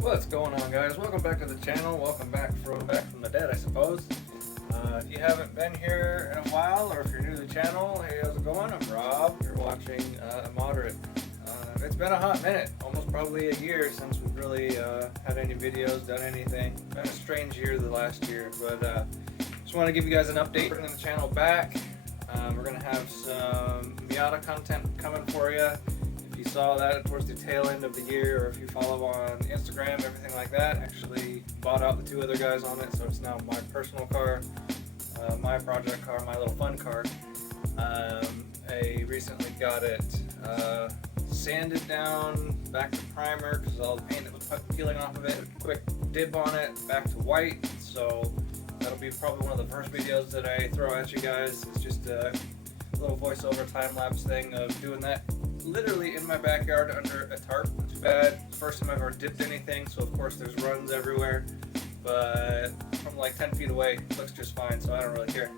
What's going on, guys? Welcome back to the channel. Welcome back from the dead, I suppose. If you haven't been here in a while, or if you're new to the channel, hey, how's it going? I'm Rob. You're watching Immoderate. It's been a hot minute, almost probably a year since we've really had any videos, done anything. It's been a strange year the last year, but just want to give you guys an update. Bringing the channel back. We're gonna have some Miata content coming for you. If you saw that towards the tail end of the year, or if you follow on Instagram, everything like that, actually bought out the two other guys on it, so it's now my personal car, my project car, my little fun car. I recently got it sanded down, back to primer, because all the paint that was peeling off of it, quick dip on it, back to white, so that'll be probably one of the first videos that I throw at you guys. It's just a little voiceover time-lapse thing of doing that literally in my backyard under a tarp. Not too bad. First time I've ever dipped anything, so of course there's runs everywhere, but from like 10 feet away it looks just fine, so I don't really care.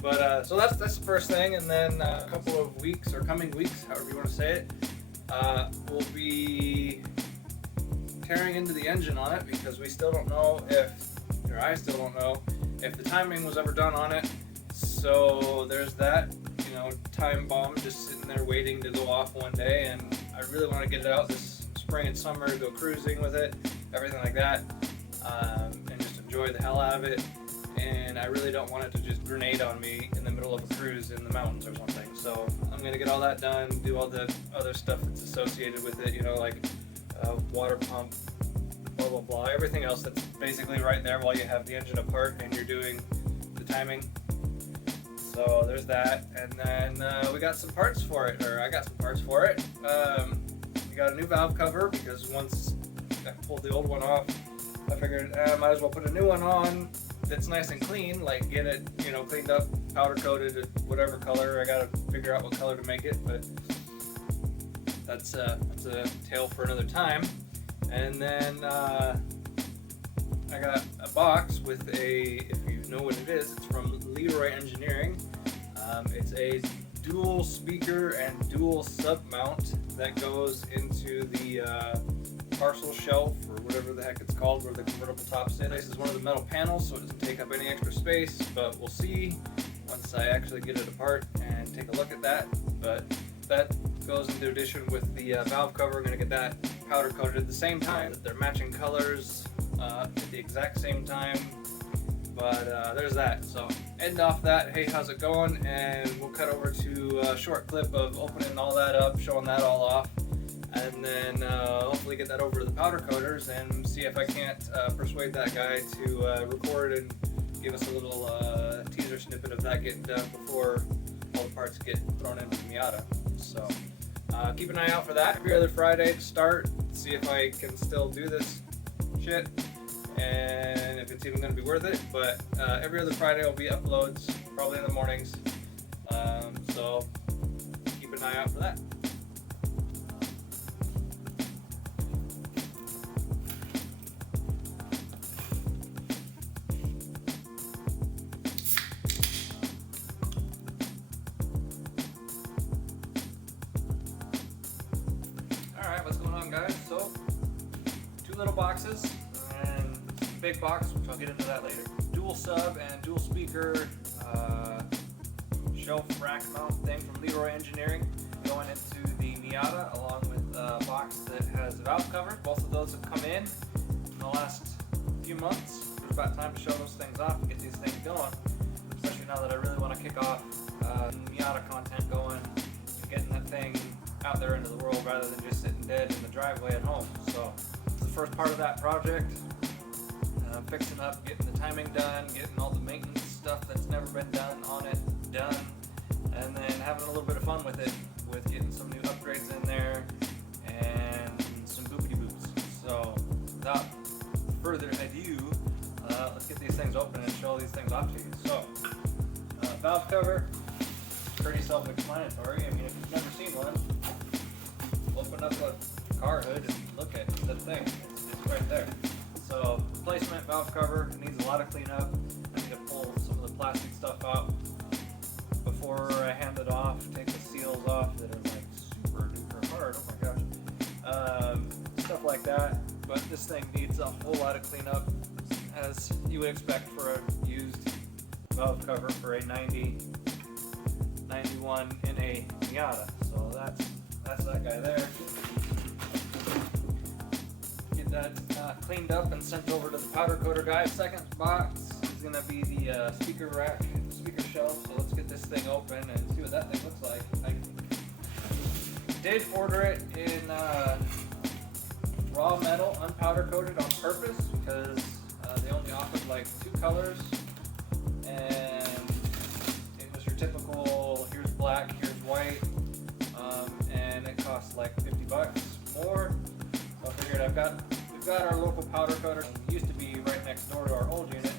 But so that's the first thing, and then a couple of weeks, or coming weeks, however you want to say it, we'll be tearing into the engine on it, because we still don't know if, or I still don't know if the timing was ever done on it. So there's that, you know, time bomb just sitting there waiting to go off one day, and I really want to get it out this spring and summer, go cruising with it, everything like that, and just enjoy the hell out of it. And I really don't want it to just grenade on me in the middle of a cruise in the mountains or something. So I'm going to get all that done, do all the other stuff that's associated with it, you know, like water pump, blah blah blah, everything else that's basically right there while you have the engine apart and you're doing the timing. So there's that, and then we got some parts for it, or I got some parts for it. We got a new valve cover, because once I pulled the old one off, I figured I might as well put a new one on that's nice and clean, like get it, you know, cleaned up, powder coated, whatever color. I gotta figure out what color to make it, but that's a tale for another time. And then I got a box with a, if you know what it is, it's from Leroy Engineering. It's a dual speaker and dual sub mount that goes into the parcel shelf, or whatever the heck it's called, where the convertible top sits. This is one of the metal panels, so it doesn't take up any extra space, but we'll see once I actually get it apart and take a look at that. But that goes into addition with the valve cover. I'm going to get that powder coated at the same time. They're matching colors at the exact same time. But there's that. So end off that, hey, how's it going? And we'll cut over to a short clip of opening all that up, showing that all off, and then hopefully get that over to the powder coaters and see if I can't persuade that guy to record and give us a little teaser snippet of that getting done before all the parts get thrown into the Miata. So keep an eye out for that every other Friday to start, see if I can still do this shit and if it's even going to be worth it. But every other Friday will be uploads, probably in the mornings, so keep an eye out for that. Alright, what's going on, guys? So, two little boxes and big box, which I'll get into that later. Dual sub and dual speaker shelf rack mount thing from Leroy Engineering going into the Miata, along with a box that has a valve cover. Both of those have come in the last few months. It's about time to show those things off and get these things going, especially now that I really want to kick off Miata content going and getting that thing out there into the world rather than just sitting dead in the driveway at home. So it's the first part of that project. Fixing up, getting the timing done, getting all the maintenance stuff that's never been done on it done, and then having a little bit of fun with it, with getting some new upgrades in there and some boopity boops. So without further ado, let's get these things open and show these things off to you. So valve cover, pretty self-explanatory. I mean, if you've never seen one, open up a car hood and look at the thing. It's right there. So replacement valve cover, it needs a lot of cleanup. I need to pull some of the plastic stuff out before I hand it off, take the seals off that are like super duper hard, oh my gosh. Stuff like that. but this thing needs a whole lot of cleanup, as you would expect for a used valve cover for a 91 NA Miata. So that's that guy there. Get that cleaned up and sent over to the powder coater guy. Second box is going to be the speaker rack, speaker shelf. So let's get this thing open and see what that thing looks like. I did order it in raw metal, unpowder coated on purpose, because they only offered like 2 colors, and it was your typical, here's black, here's white, and it cost like 50 bucks more. So I figured we've got our local powder coater. It used to be right next door to our old unit,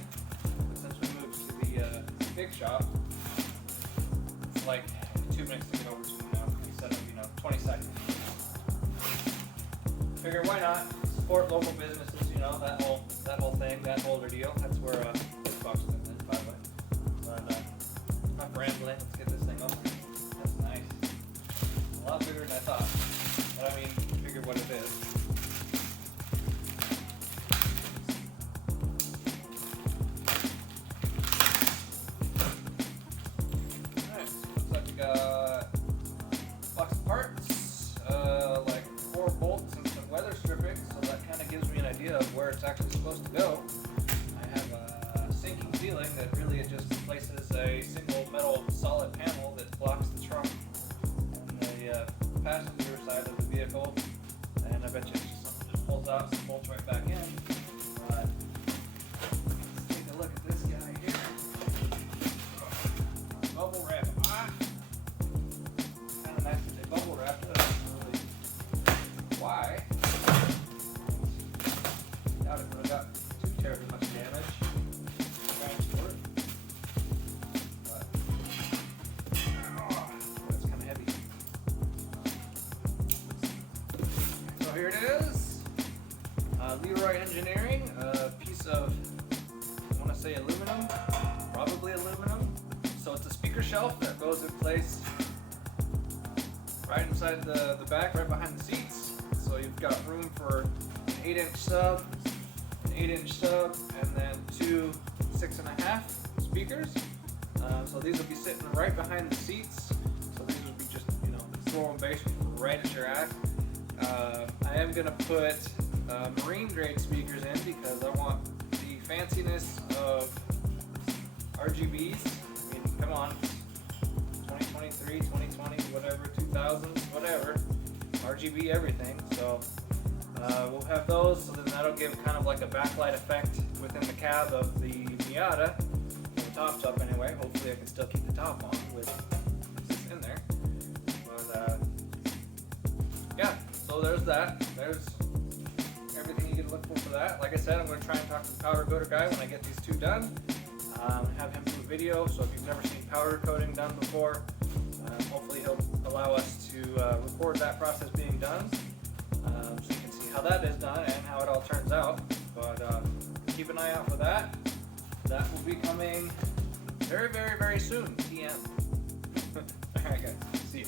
but since we moved to the big shop, it's like 2 minutes to get over to them now instead of 20 seconds. Figure why not support local businesses, that whole thing, that whole ordeal. That's where this box comes in, by the way. But enough rambling, let's get this thing open. That's nice. A lot bigger than I thought. But I mean, figure what it is. Alright, looks like we got a box of parts, like 4 bolts and some weather stripping, so that kind of gives me an idea of where it's actually supposed to go. I have a sinking feeling that really it just replaces a single metal solid panel that blocks the trunk and the passenger side of the vehicle, and I bet you it's just something that pulls out and bolts right back in. But let's take a look at this guy here. Bubble wrap. Kind of nice to say bubble wrap, but I don't know really why. Doubt it would have got too terribly much damage. Transport. But that's kind of heavy. So here it is. Leroy Engineering, a piece of, I want to say aluminum, probably aluminum. So it's a speaker shelf that goes in place right inside the back, right behind the seats. So you've got room for an 8-inch sub, an 8-inch sub, and then 2 6.5 speakers. So these will be sitting right behind the seats. So these will be just, throwing bass right at your act. I am going to put marine grade speakers in because I want the fanciness of RGBs. I mean, come on, 2023, 2020, whatever, 2000s, whatever, RGB everything. So we'll have those, so then that'll give kind of like a backlight effect within the cab of the Miata. The top's up anyway. Hopefully I can still keep the top on with this in there. But yeah, so there's that. There's everything you can look for that. Like I said, I'm going to try and talk to the powder coater guy when I get these 2 done. Have him do a video, so if you've never seen powder coating done before, hopefully he'll allow us to record that process being done, so you can see how that is done and how it all turns out. But keep an eye out for that. That will be coming very, very, very soon, TM. Alright guys, see you.